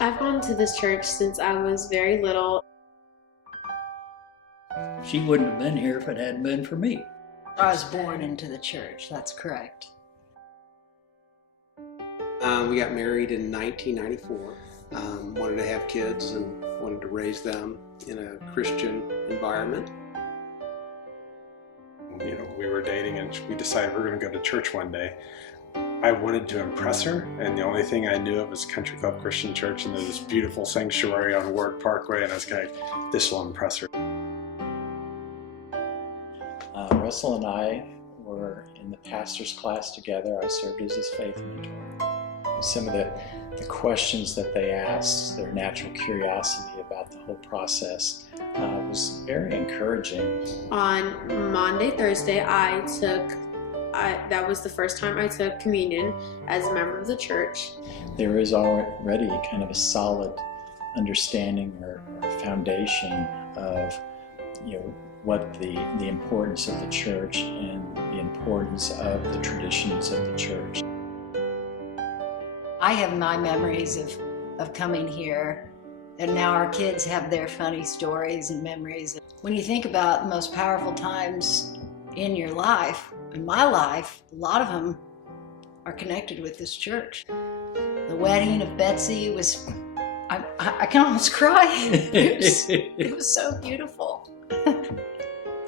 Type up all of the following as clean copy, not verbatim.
I've gone to this church since I was very little. She wouldn't have been here if it hadn't been for me. I was born into the church, that's correct. We got married in 1994. Wanted to have kids and wanted to raise them in a Christian environment. You know, we were dating and we decided we were going to go to church one day. I wanted to impress her, and the only thing I knew of was Country Club Christian Church, and there's this beautiful sanctuary on Ward Parkway, and I was like, this will impress her. Russell and I were in the pastor's class together. I served as his faith mentor. Some of the questions that they asked, their natural curiosity about the whole process, was very encouraging. On Monday, Thursday, that was the first time I took communion as a member of the church. There is already kind of a solid understanding or foundation of, what the importance of the church and the importance of the traditions of the church. I have my memories of coming here, and now our kids have their funny stories and memories. When you think about the most powerful times in your life, in my life, a lot of them are connected with this church. The wedding of Betsy was, I can almost cry. It was so beautiful.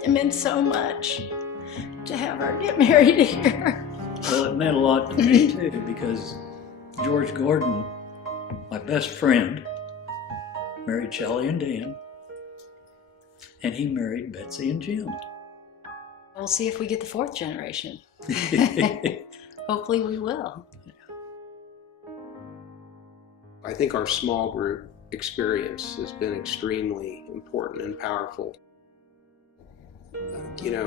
It meant so much to have her get married here. Well, it meant a lot to me too, because George Gordon, my best friend, married Shelley and Dan, and he married Betsy and Jim. We'll see if we get the fourth generation. Hopefully we will. I think our small group experience has been extremely important and powerful.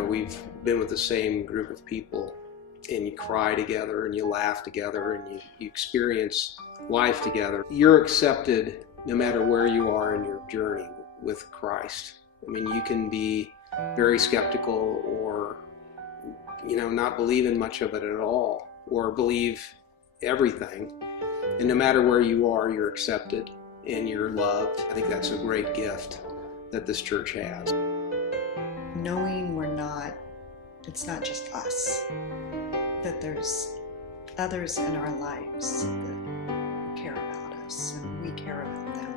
We've been with the same group of people, and you cry together and you laugh together and you experience life together. You're accepted no matter where you are in your journey with Christ. I mean, you can be very skeptical or, not believe in much of it at all, or believe everything. And no matter where you are, you're accepted and you're loved. I think that's a great gift that this church has. Knowing it's not just us, that there's others in our lives that care about us and we care about them.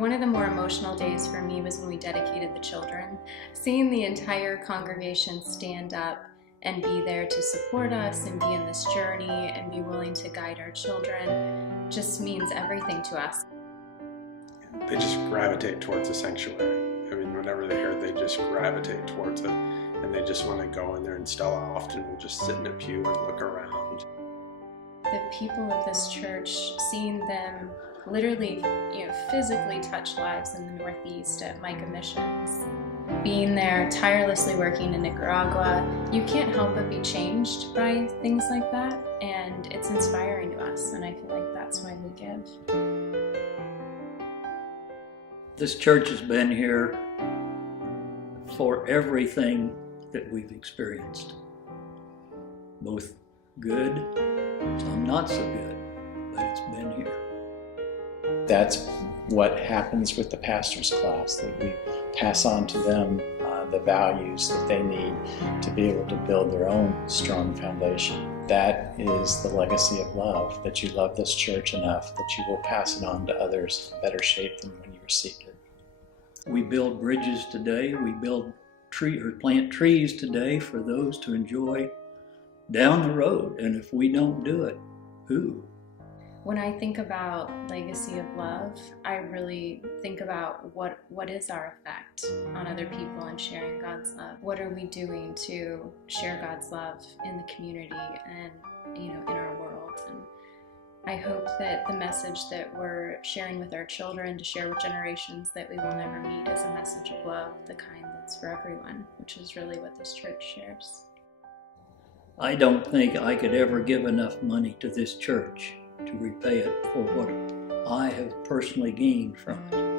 One of the more emotional days for me was when we dedicated the children. Seeing the entire congregation stand up and be there to support us and be in this journey and be willing to guide our children just means everything to us. They just gravitate towards the sanctuary. I mean, whenever they're here, they just gravitate towards it, and they just want to go in there. And Stella often will just sit in a pew and look around. The people of this church, seeing them literally, physically touch lives in the Northeast at Micah Missions, being there tirelessly working in Nicaragua, you can't help but be changed by things like that, and it's inspiring to us, and I feel like that's why we give. This church has been here for everything that we've experienced, both good, some not so good, but it's been here. That's what happens with the pastor's class, that we pass on to them the values that they need to be able to build their own strong foundation. That is the legacy of love, that you love this church enough that you will pass it on to others in better shape than when you received it. We build bridges today, we plant trees today for those to enjoy down the road, and if we don't do it, who? When I think about legacy of love, I really think about what is our effect on other people and sharing God's love. What are we doing to share God's love in the community and in our world? And I hope that the message that we're sharing with our children to share with generations that we will never meet is a message of love, the kind that's for everyone, which is really what this church shares. I don't think I could ever give enough money to this church to repay it for what I have personally gained from it.